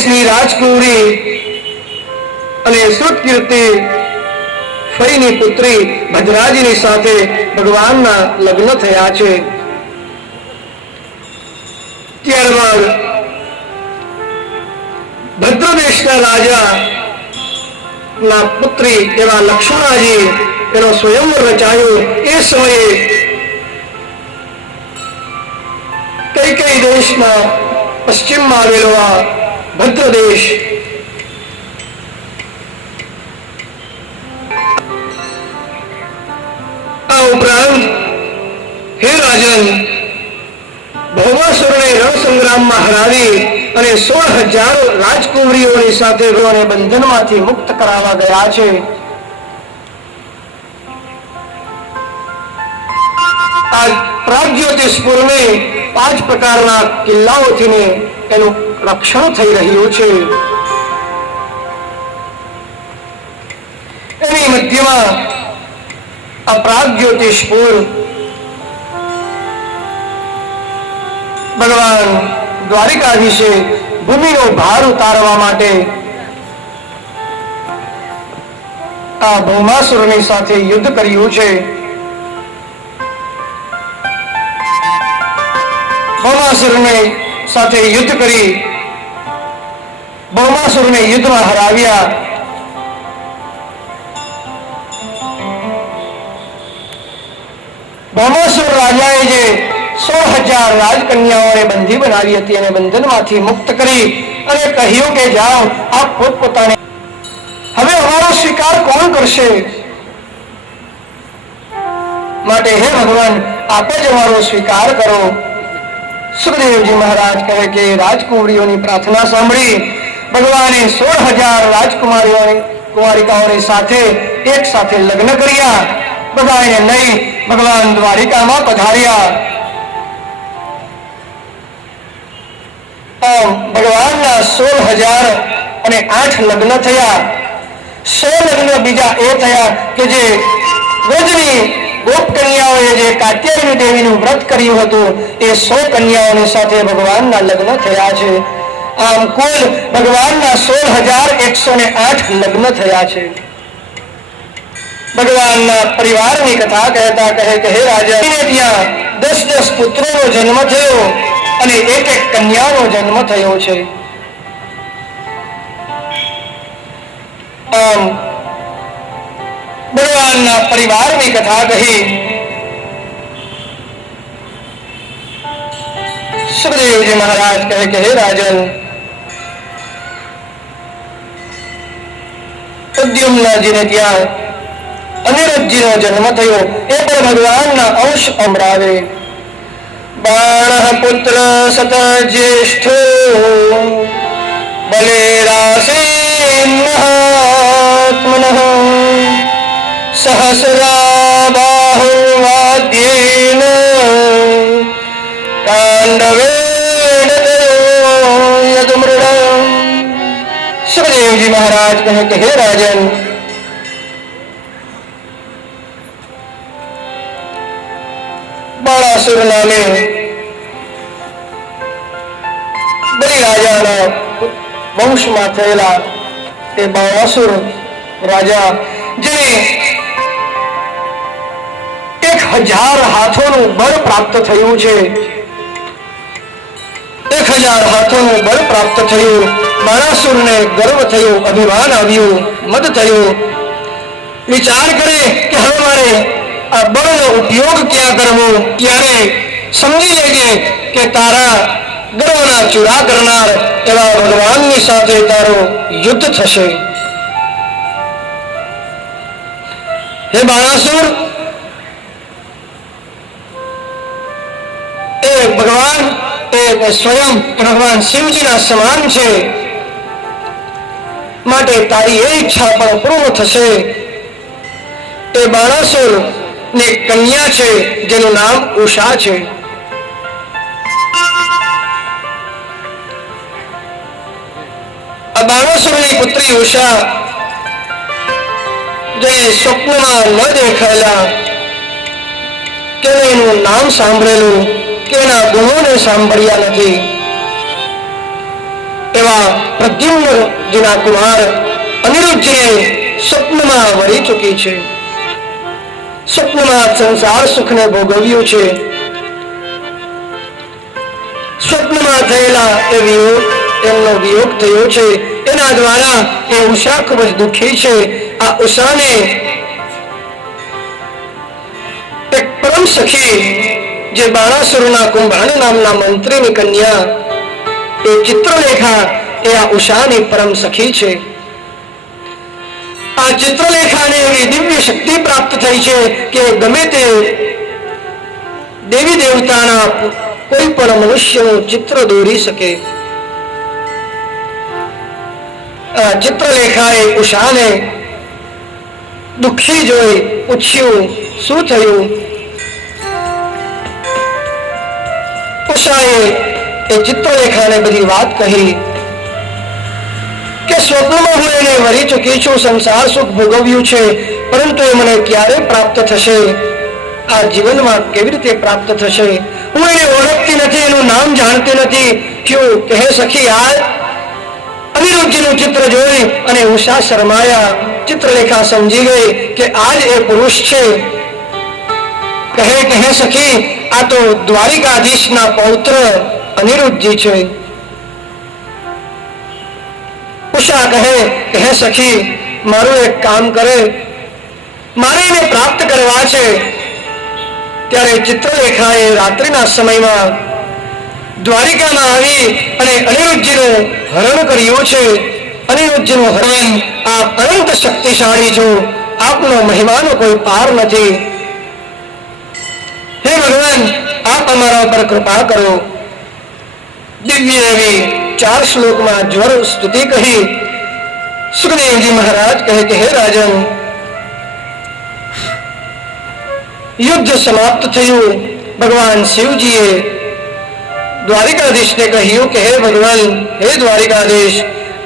દેશની રાજકુમારી અને સુકીર્તિ ફઈની પુત્રી ભદ્રાજીની સાથે ભગવાનના લગ્ન થયા છે. ત્યારબાદ ભદ્રદેશના રાજા ના પુત્રી એવા લક્ષ્મણાજી એનો સ્વયંવર રચાયો. એ સમયે કઈ દેશમાં પશ્ચિમમાં આવેલો આ ભદ્રદેશ આ ઉપરાંત હે રાજન ભૌમાસુરને રણસંગ્રામમાં હરાવી અને 16,000 રાજકુમારીઓની સાથે બંધનમાંથી મુક્ત કરાવવા ગયા છે. આ પ્રાગજ્યોતિષપુરને 5 પ્રકારના કિલ્લાઓથી એનું રક્ષણ થઈ રહ્યું છે. એની મધ્યમાં આ પ્રાગજ્યોતિષપુર ભગવાન દ્વારિકાધીશે ભૂમિનો ભાર ઉતારવા માટે આ ભૌમાસુરની સાથે યુદ્ધ કર્યું છે. ભૌમાસુરને સાથે યુદ્ધ કરી ભૌમાસુરને યુદ્ધમાં હરાવ્યા. ભૌમાસુર રાજાએ જે 16,000 રાજકન્યાઓને બંધી બનાવી હતી અને બંધનમાંથી મુક્ત કરી અને કહ્યું કે જાઓ આપ પોતપોતાને હવે અમારો સ્વીકાર કોણ કરશે? માટે હે ભગવાન આપે જ અમારો સ્વીકાર કરો. સુખદેવજી મહારાજ કહે કે રાજકુમારીઓની પ્રાર્થના સાંભળી ભગવાને 16,000 રાજકુમારિકાઓની સાથે એક સાથે લગ્ન કર્યા. બધાને નહીં ભગવાન દ્વારિકામાં પધાર્યા. ભગવાનના 16,008 લગ્ન થયા. 100 લગ્ન બીજા એ થયા કે જે વ્રજની ગોપ કન્યાઓએ જે કાત્યાયની દેવીનું વ્રત કર્યું હતું એ 100 કન્યાઓની સાથે ભગવાનના લગ્ન થયા છે. આમ કુલ ભગવાનના 16,108 લગ્ન થયા છે. ભગવાનના પરિવારની કથા કહેતા કહે કે હે રાજા, ત્યાં 10 પુત્રોનો જન્મ થયો અને એક કન્યાનો જન્મ થયો છે. આમ ભગવાનના પરિવારની કથા કહી સુખદેવજી મહારાજ કહે કે હે રાજન, ઉદ્યુમ્નજીને ત્યાં અનિરુદ્ધજીનો જન્મ થયો. એ પણ ભગવાનના અંશ અમરાવે. બાણ પુત્ર સત જ્યેષ્ઠો બલેરાસેન મહાત્મનઃ સહસ્રા બાહુવાદ્યેન તાંડવેન યદમૃડમ. સુખદેવજી મહારાજ કહે કે હે રાજન, બાણાસુર નામે બલી રાજાના વંશમાં થયેલા તે બાણાસુર રાજા જેને 1000 હાથોનું બળ પ્રાપ્ત થયું છે. 1000 હાથોનું બળ પ્રાપ્ત થયું. બાણાસુરને ગર્વ થયો, અભિમાન આવ્યું, મદ થયો. વિચાર કરે કે હવે મારે આ બળનો ઉપયોગ ક્યાં કરવો? ત્યારે સમજી લેજે કે તારા ગર્વના ચૂરા કરનાર એવા ભગવાનની સાથે તારો યુદ્ધ થશે. હે બાણાસુર, એ ભગવાન એ સ્વયં ભગવાન શિવજીના સમાન છે. માટે તારી એ ઈચ્છા પણ પૂર્ણ થશે. એ બાણાસુર ને કન્યા છે જેનું નામ ઉષા છે. આ બાણાસુરની પુત્રી ઉષા જે સ્વપ્નમાં ન દેખાયેલા, કે એનું નામ સાંભળેલું, કે એના ગુણોને સાંભળ્યા નથી, એવા પ્રદ્યુમ્નજીના કુમાર અનિરુદ્ધજીને સ્વપ્નમાં વળી ચૂકી છે. સ્વપ્નમાં સંસાર સુખને ભોગવ્યું છે. સ્વપ્નમાં થયેલા એ વિયોગ, એમનો વિયોગ થયો છે. એના દ્વારા એ ઉષા ખૂબ જ દુઃખી છે. આ ઉષાને એક પરમ સખી, જે બાણાસુરના કુંભાણી નામના મંત્રીની કન્યા, એ ચિત્રલેખા, એ આ ઉષાની પરમ સખી છે. આ ચિત્રલેખાને એવી દિવ્ય શક્તિ પ્રાપ્ત થઈ છે કે ગમે તે દેવી દેવતાના કોઈ પણ મનુષ્યનું ચિત્ર દોરી શકે. આ ચિત્રલેખાએ ઉષાને દુઃખી જોઈ પૂછ્યું, શું થયું? ઉષાએ એ ચિત્રલેખાને બધી વાત કહી કે સ્વપ્નમાં હું એને વરી ચૂકી છું, સંસાર સુખ ભોગવ્યું છે, પરંતુ એ મને ક્યારે પ્રાપ્ત થશે? આ જીવનમાં કેવી રીતે પ્રાપ્ત થશે? હું એને ઓળખતી નથી, એનું નામ જાણતી નથી. ક્યું કહે સખી? આ અનિરુદ્ધજીનું ચિત્ર જોઈ અને ઉષા શરમાયા. ચિત્રલેખા સમજી ગઈ કે આજ એ પુરુષ છે. કહે સખી, આ તો દ્વારિકાધીશના પૌત્ર અનિરુદ્ધજી છે. ઉષા કહે સખી, મારું એક કામ કરે, મારે એને પ્રાપ્ત કરવા છે. ત્યારે ચિત્રલેખાએ રાત્રિના સમયમાં દ્વારિકામાં આવી અને અનિરુદ્ધજીનું હરણ કર્યું છે. અનિરુદ્ધજીનું હરણ આપ અનંત શક્તિશાળી છો, આપનો મહિમાનો કોઈ પાર નથી. હે ભગવાન, આપ અમારા પર કૃપા કરો. દિવ્ય એવી 4 શ્લોકમાં જ્વર સ્તુતિ કહી. સુખદેવજી મહારાજ કહે કે હે રાજન, યુદ્ધ સમાપ્ત થયું. ભગવાન શિવજીએ દ્વારિકાધીશને કહ્યું કે હે ભગવાન, હે દ્વારિકાધીશ,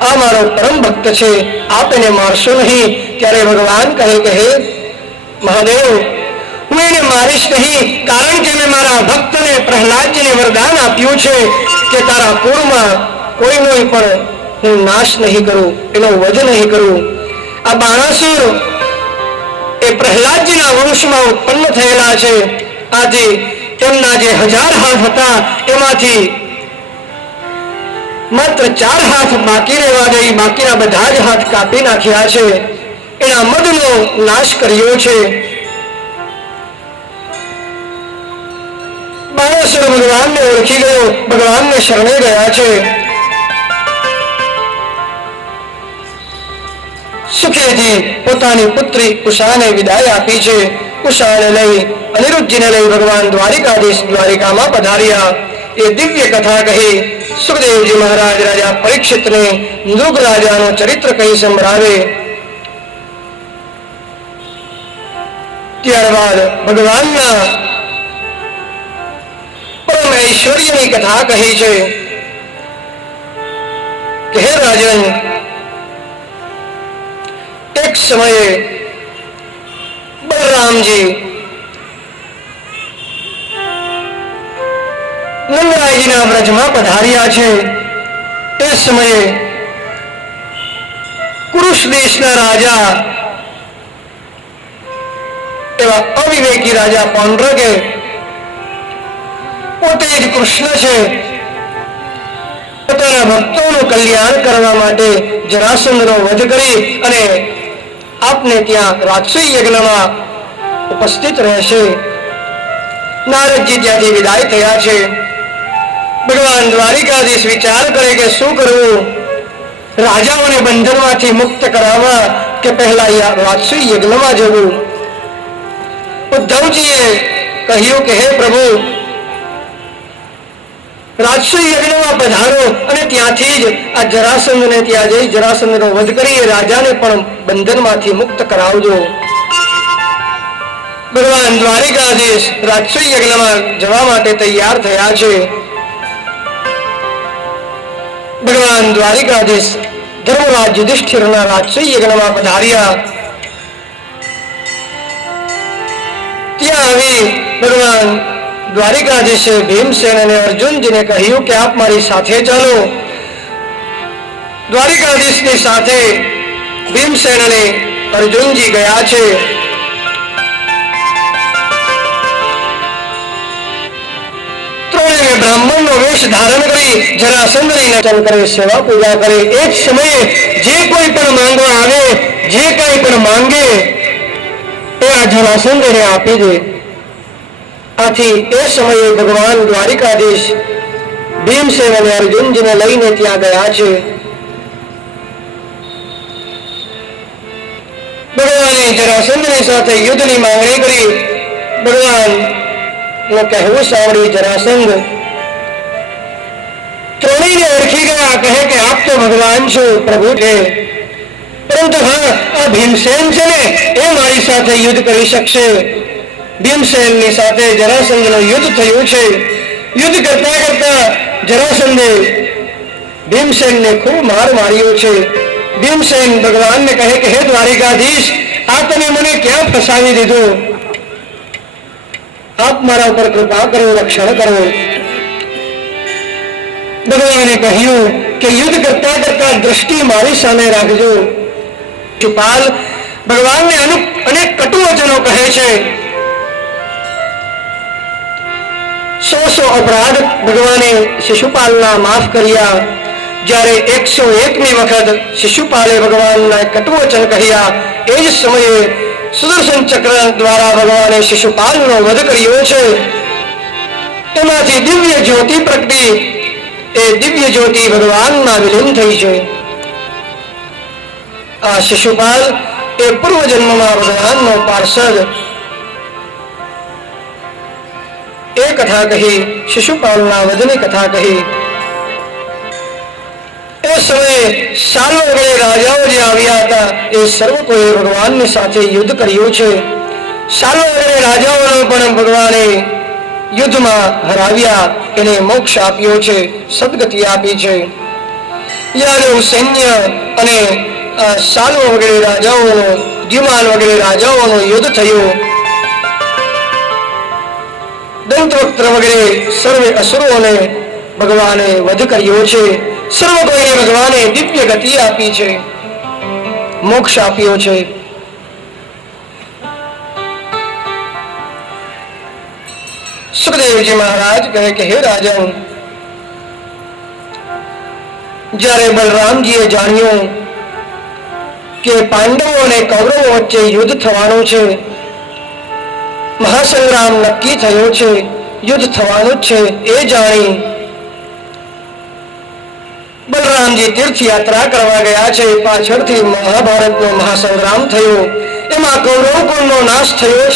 આ મારો પરમ ભક્ત છે, આપ એને મારશો નહીં. ત્યારે ભગવાન કહે કે હે મહાદેવ, હું એને મારીશ નહીં, કારણ કે મેં મારા ભક્તને પ્રહલાદજીને વરદાન આપ્યું છે કે તારા કુળમાં કોઈનો પણ હું નાશ નહીં કરું, એનો વધ નહીં કરું. આ બાણાસુર એ પ્રહલાદજીના વંશમાં ઉત્પન્ન થયેલા છે. આથી તેમના જે 1000 હાથ હતા એમાંથી માત્ર 4 હાથ બાકી રહેવા દઈ, બાકીના બધા જ હાથ કાપી નાખ્યા છે. એના મદનો નાશ કર્યો છે. બાણાસુર ભગવાનને ઓળખી ગયો, ભગવાનને શરણે ગયા છે. સુખેથી પોતાની પુત્રી ઉષાને વિદાય આપી છે. ઉષાને લઈ, અનિરુદ્ધજીને લઈ ભગવાન દ્વારિકાધીશ દ્વારિકામાં પધાર્યા. એ દિવ્ય કથા કહી સુખદેવજી મહારાજ રાજા પરીક્ષિતને મૃગ રાજાનું ચરિત્ર કહી સંભળાવે. ત્યારબાદ ભગવાનના પરમ ઐશ્વર્યની કથા કહી છે કે હે રાજન, એક સમયે બલરામજી નંદરાયજીના વ્રજમાં પધાર્યા છે. એ સમયે કુરુષ દેશના રાજા એવા અવિવેકી રાજા પૌંડ્રકે, પોતે જ કૃષ્ણ છે, પોતાના ભક્તોનું કલ્યાણ કરવા માટે જરાસંધનો વધ કરી અને આપને ત્યાં રાજસૂય યજ્ઞમાં ઉપસ્થિત રહેશે. નારદજી ત્યાંથી વિદાય થયા છે. ભગવાન દ્વારિકાધીશ વિચાર કરે કે શું કરવું, રાજાઓને બંધનમાંથી મુક્ત કરાવવા કે પહેલા રાજસૂય યજ્ઞમાં જવું. ઉદ્ધવજીએ કહ્યું કે હે પ્રભુ, રાજસૂય યજ્ઞમાં પધારો અને ત્યાંથી જ આ જરાસંધને ત્યાં જઈ જરાસંધનો વધ કરી રાજાને પણ બંધનમાંથી મુક્ત કરાવજો. ભગવાન દ્વારિકાધીશ રાજસૂય યજ્ઞમાં જવા માટે તૈયાર થયા છે. ભગવાન દ્વારિકાધીશ ધર્મરાજ યુધિષ્ઠિરના રાજસૂય યજ્ઞમાં પધાર્યા. ત્યાં આવી ભગવાન દ્વારિકાધીશે ભીમસેન અને અર્જુનજીને કહ્યું કે આપ મારી સાથે ચાલો. દ્વારિકાધીશની સાથે ભીમસેન અને અર્જુનજી ગયા છે. ત્રણેય બ્રાહ્મણનો વેશ ધારણ કરી જરાસંધની નચન કરે, સેવા પૂજા કરે. એ જ સમયે જે કોઈ પણ માંગવા આવે, જે કંઈ પણ માંગે એ આ જરાસંધને આપી દે. આથી એ સમયે ભગવાન દ્વારિકાધીશ ભીમસેન અને અર્જુનજીને લઈને ત્યાં ગયા છે. ભગવાને જરાસંધની સાથે યુદ્ધની માંગણી કરી. ભગવાન નું કહેવું સાંભળી જરાસંધ ત્રણેયને ઓળખી ગયા. કહે કે આપ તો ભગવાન છો, પ્રભુ છે, પરંતુ હા આ ભીમસેન છે ને એ મારી સાથે યુદ્ધ કરી શકશે. ભીમસેનની સાથે જરાસંધનું યુદ્ધ થયું છે. યુદ્ધ કરતા કરતા જરાસંધે ભીમસેનને ખૂબ માર માર્યો છે. ભીમસેન ભગવાનને કહે કે હે દ્વારિકાધીશ, આ તમે મને ક્યાં ફસાવી દીધો? આપ મારા ઉપર કૃપા કરો, રક્ષણ કરો. ભગવાને કહ્યું કે યુદ્ધ કરતા કરતા દ્રષ્ટિ મારી સામે રાખજો. શિશુપાલ ભગવાનને અનેક કટુ વચનો કહે છે. 100 અપરાધ ભગવાને શિશુપાલના માફ કર્યા. જ્યારે 101મી વખત શિશુપાલે ભગવાનના કટુ વચન કહ્યા, એ જ સમયે સુદર્શન ચક્ર દ્વારા ભગવાને શિશુપાલનો વધ કર્યો છે. એમાંથી દિવ્ય જ્યોતિ પ્રગટી. એ દિવ્ય જ્યોતિ ભગવાનમાં વિલીન થઈ છે. આ શિશુપાલ એ પૂર્વજન્મમાં ભગવાનનો પાર્ષદ. એ કથા કહી, શિશુપાલના વધની કથા કહી. એ સમયે સાલો વગેરે રાજાઓ જે આવ્યા હતા એ સર્વ કોઈએ ભગવાનની સાથે યુદ્ધ કર્યું છે. સાલો વગેરે રાજાઓનો પણ ભગવાને યુદ્ધમાં હરાવ્યા, એને મોક્ષ આપ્યો છે, સદગતિ આપી છે. યાદવ સૈન્ય અને સાલો વગેરે રાજાઓનો, દ્યુમાન વગેરે રાજાઓનો યુદ્ધ થયું. દંતવક્ત્ર વગેરે સર્વે અસુરોને ભગવાને વધ કર્યો છે. સર્વ કોઈને ભગવાને દિવ્ય ગતિ આપી છે, મોક્ષ આપ્યો છે. સુખદેવજી મહારાજ કહે કે હે રાજન, જ્યારે બલરામજીએ જાણ્યું કે પાંડવો અને કૌરવો વચ્ચે યુદ્ધ થવાનું છે, મહાસંગ્રામ નક્કી થયો છે, યુદ્ધ થવાનું જ છે, એ જાણી બલરામજી તીર્થયાત્રા કરવા ગયા છે. પાછળથી મહાભારતનો મહાસંગ્રામ થયો, એમાં કૌરવ કુળનો નાશ થયો છે.